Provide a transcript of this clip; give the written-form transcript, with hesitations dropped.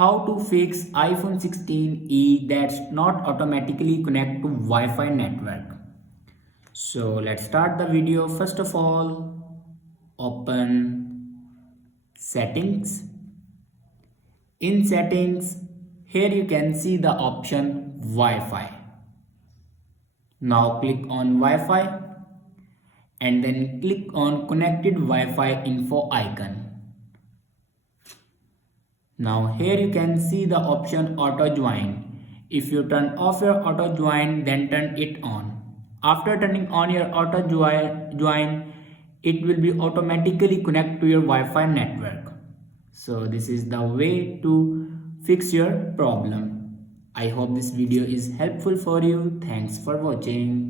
How to fix iPhone 16e that's not automatically connect to Wi-Fi network. So let's start the video. First of all, open settings. In settings, here you can see the option Wi-Fi. Now click on Wi-Fi and then click on connected Wi-Fi info icon. Now here you can see the option auto join. If you turn off your auto join, then turn it on. After turning on your auto join, it will be automatically connect to your Wi-Fi network. So this is the way to fix your problem. I hope this video is helpful for you. Thanks for watching.